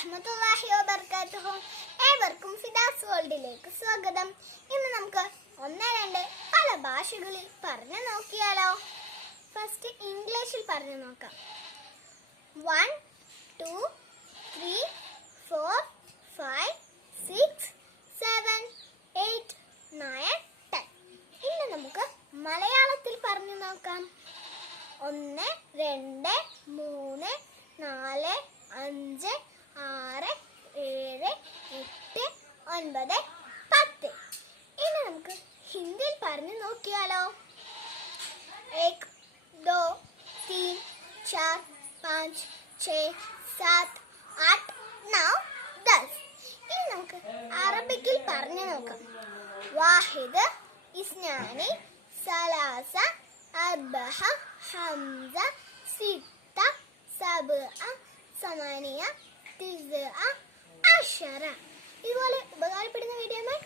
വറഹ്മത്തുള്ളാഹി വബർക്കാത്തുഹു ഏവർക്കും ഫിദാസ് വേൾഡിലേക്ക് സ്വാഗതം. ഇന്ന് നമുക്ക് ഒന്ന് രണ്ട് പല ഭാഷകളിൽ പറഞ്ഞു നോക്കിയാലോ. ഫസ്റ്റ് ഇംഗ്ലീഷിൽ പറഞ്ഞു നോക്കാം. One two three four five six seven eight nine ten ഇന്ന് നമുക്ക് മലയാളത്തിൽ പറഞ്ഞു നോക്കാം. ഒന്ന് രണ്ട് മൂന്ന് നാല് അഞ്ച് ഒൻപത് പത്ത് ഇനി നമുക്ക് ഹിന്ദിയിൽ പറഞ്ഞു നോക്കിയാലോ एक दो तीन चार पाँच छः सात आठ नौ दस ഇനി നമുക്ക് അറബിക്കിൽ പറഞ്ഞു നോക്കാം വാഹിദ് ഇസ്നാനി സലാസ അർബഹ ഹംസ സിത്ത സബ്അ സമാനിയ തിസ്അ അഷറ ഇതുപോലെ ഉപകാരപ്പെടുന്ന വീഡിയോമായി